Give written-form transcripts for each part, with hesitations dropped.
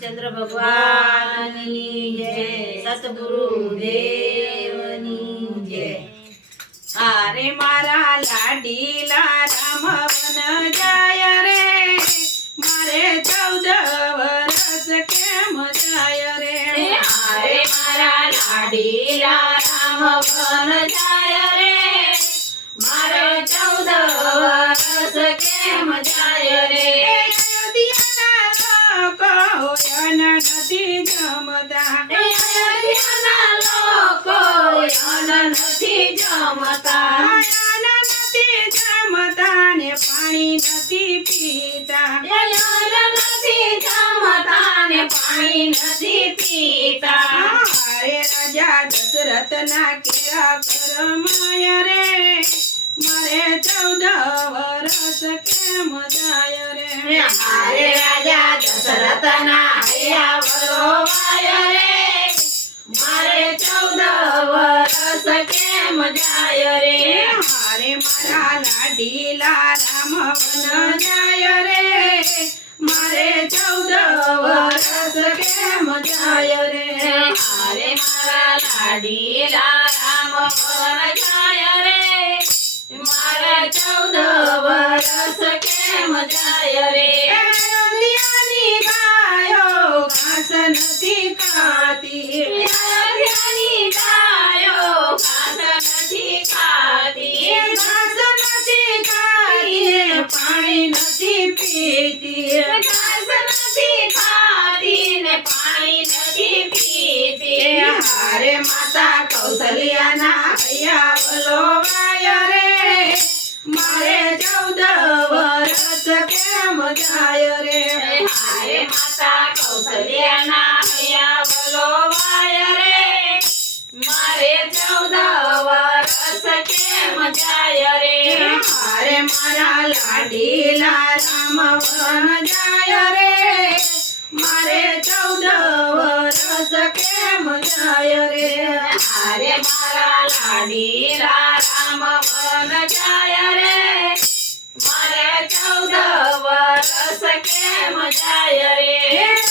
चंद्र भगवाननी जय, सतगुरु देवनी जय। अरे मारा लाडीला राम वन जाय रे, मारे 14 वर्ष केम जाय रे। अरे मारा लाडीला राम वन जाय रे, मारे 14 वर्ष केम जाय रे। નથી જમતા, અયોધ્યાના લોકો નથી જમતા, નથી જમતા ને પાણી નથી પીતા, નથી જમતા ને પાણી નથી પીતા। અરે રાજા દશરથના કેરા કરમાય રે, મારે 14 વર્ષ કેમ જાય રે। અરે રાજા દશરથના હૈયા વલોવાય રે, મારે 14 વર્ષ કેમ જાય રે। અરે મારા લાડીલા રામ વન જાય રે, મારે 14 વર્ષ કેમ જાય રે। અરે મારા લાડીલા રામ વન જાય રે, મારે 14 વર્ષ કેમ જાય રે। અયોધ્યાની ગાયો ઘાસ નથી ખાતી, અયોધ્યાની ગાયો ઘાસ નથી ખાતી, ઘાસ નથી ખાતી પાણી નથી પીતી, ઘાસ નથી ખાતી ને પાણી નથી પીતી। હારે માતા કૌશલ્યાના હૈયા વલોવાય રે, મારે 14 વર્ષ કેમ જાય રે। હારે માતા કૌશલ્યાના હૈયા વલોવાય રે, મારે 14 વર્ષ કેમ જાય રે। હારે મારા લાડીલા રામ વન જાય રે, મારે 14 વર્ષ કેમ જાય રે। હારે મારા લાડીલા રામ વન જાય રે, મારે 14 વર્ષ કેમ જાય રે।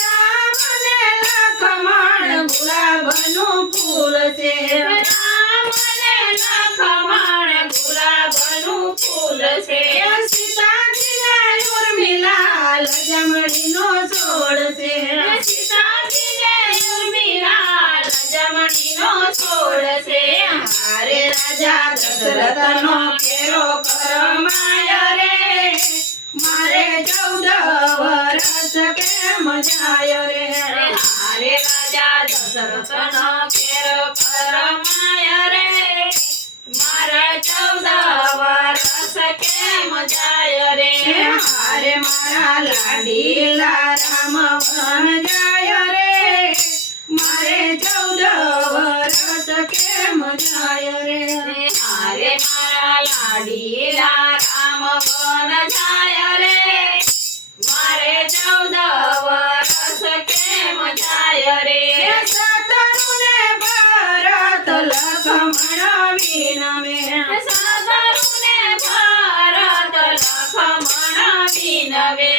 રામ ને લખમણ ગુલાબનું ફૂલ છે, રામ ને લખમણ ગુલાબનું ફૂલ છે। સીતાજીને ઉર્મિલા લજમણીનો છોડ છે, સીતાજીને ઉર્મિલા લજમણીનો છોડ છે। હારે રાજા દશરથનો કેરો કરમાય રે, મારે 14 વર્ષ કેમ જાય રે। હારે રાજા દશરથનો કેરો કરમાય રે, મારે 14 વર્ષ કેમ જાય રે। હારે મારા લાડીલા રામ વન જાય રે, મારે 14 વર્ષ કેમ જાય રે। હારે મારા લાડીલા રામ વન જાય રે, મારે 14 વર્ષ કેમ જાય રે। શત્રુને ભરત લખમણ વિનમે, શત્રુને ભરત લખમણ વિનવે।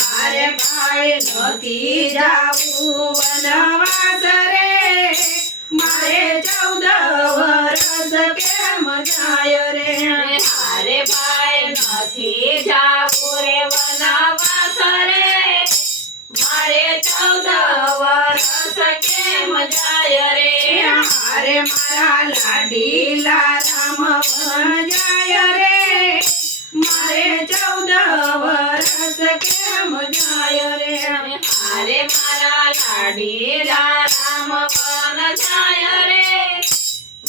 હારે ભાઈ નથી જાવું વનવાસ રે, મારે 14 વર્ષ કેમ જાય રે। હારે ભાઈ નથી જાવું રે વનવાસ રે, મારે 14 વર્ષ કેમ જાય રે। હારે મારા લાડીલા રામ વન જાય રે, મારે 14 વર્ષ કેમ જાય રે। હારે મારા લાડીલા રામ વન જાય રે,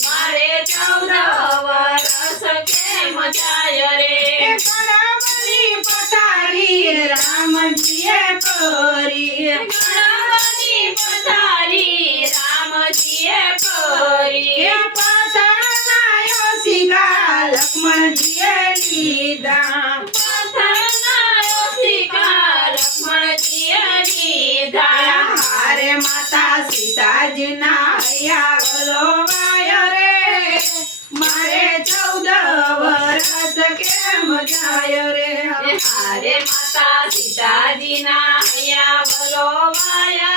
મારે 14 વર્ષ કેમ જાય રે। ગણપતિ પથારી રામજીએ કરી, ગણપતિ પથારી રામજીએ કરી। પથારના ઓસિકા લક્ષ્મણજીએ લીધા, પથારના ઓસિકા લક્ષ્મણજીએ લીધા। હારે માતા સીતાજીના હૈયા વલોવાય રે, મારે 14 વર્ષ કેમ જાય રે। હારે માતા સીતાજીના હૈયા વલોવાય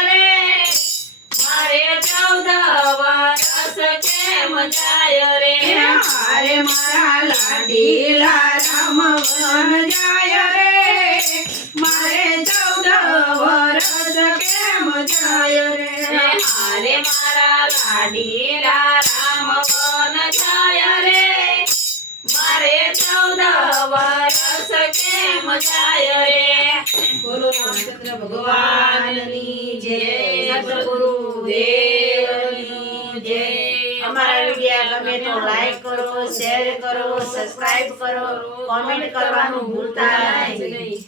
જાય રે હારે મારા લાડીલા રામ વન જાય રે મારે 14 વર્ષ કેમ જાય રે હારે મારા લાડીલા રામ વન જાય રે મારે 14 વર્ષ કેમ જાય રે બોલો રામચંદ્ર ભગવાનની જય સદગુરુ દેવની જય અમારા વિડિયો ગમે તો લાઈક કરો, શેર કરો, સબસ્ક્રાઇબ કરો, કોમેન્ટ કરવાનું ભૂલતા નહીં.